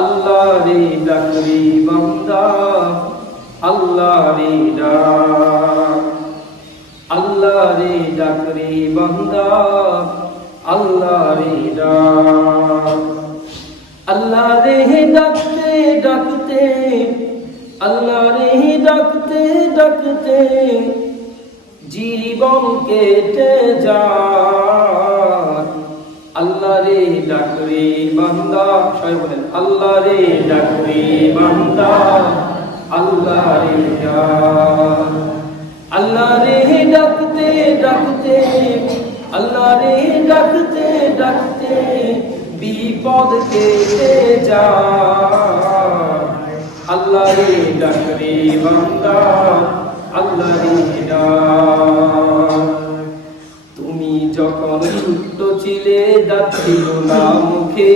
আল্লাহ রে ডাকরি বান্দা, আল্লাহ রে ডাক, আল্লাহ রে ডাকরি বান্দা, আল্লাহ রে ডাক। আল্লাহ রে ডাকতে ডাকতে, আল্লাহ রে ডাকতে ডাকতে জীবন কেটে যায়। আল্লাহ রে ডাকরে বান্দা, সবাই বলেন আল্লাহ রে ডাকরে বান্দা, আল্লাহ রে ডাক। আল্লাহ রে ডাকতে ডাকতে, আল্লাহ রে ডাকতে ডাকতে বিপদ কেটে যায়। আল্লাহ রে ডাকরে বান্দা, আল্লাহ রে ডাক। তুমি যখন ছোট্ট ছিলে যাচ্ছিল না মুখে,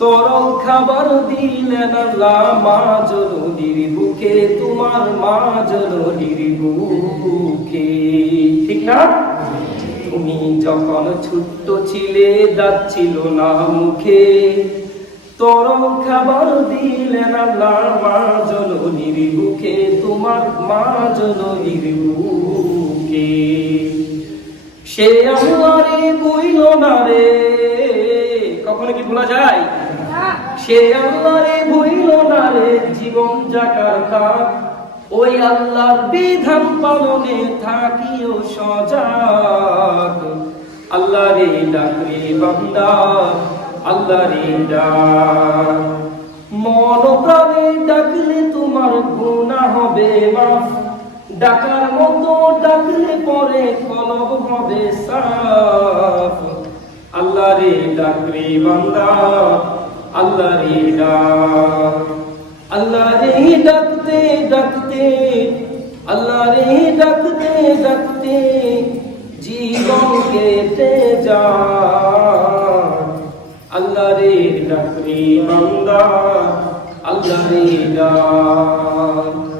তরল খাবার দিলেন আল্লাহ মা জননীর বুকে, তোমার মা জননীর বুকে, ঠিক না? তুমি যখন ছোট্ট ছিলে যাচ্ছিল না মুখে, তরল খাবার দিলেন আল্লাহ মা জননীর বুকে, তোমার মা জননীর বুকে। সে আল্লাহরে বইল না রে, কখনো কি ভোলা যায়? সে আল্লাহরে বইল না রে জীবন যাকার কাজ, ওই আল্লাহর বিধান পালনে থাকিও সজাগ। আল্লাহ রে ডাকরে বান্দা, আল্লাহ রে ডাক। মন প্রাণে ডাকলে তোমার গুনাহ হবে মাফ, ডাকার মতো ডাকলে পরে কলব হবে সাফ। আল্লাহ রে ডাকরে বান্দা, আল্লাহ রে ডাক। আল্লাহ রে ডাকতে ডাকতে, আল্লাহ রে ডাকতে ডাকতে জীবন কেটে যায়। আল্লাহ রে ডাকরে বান্দা, আল্লাহ রে ডাক।